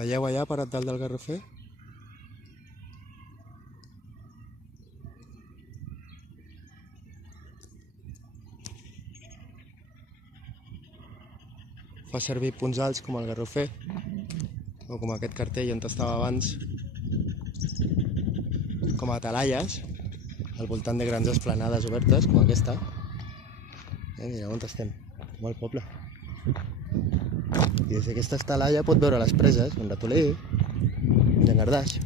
veieu allà parat dalt del garrofer? Fa servir punts alts com el garrofer, o com aquest cartell on estava abans, com a talaies, al voltant de grans esplanades obertes, com aquesta. Mireu on estem, som al poble. I des d'aquesta talaia pot veure les preses, en Ratolí, en Llangardaix.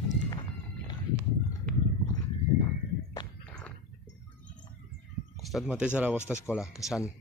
Al costat mateix de la vostra escola, Caçant.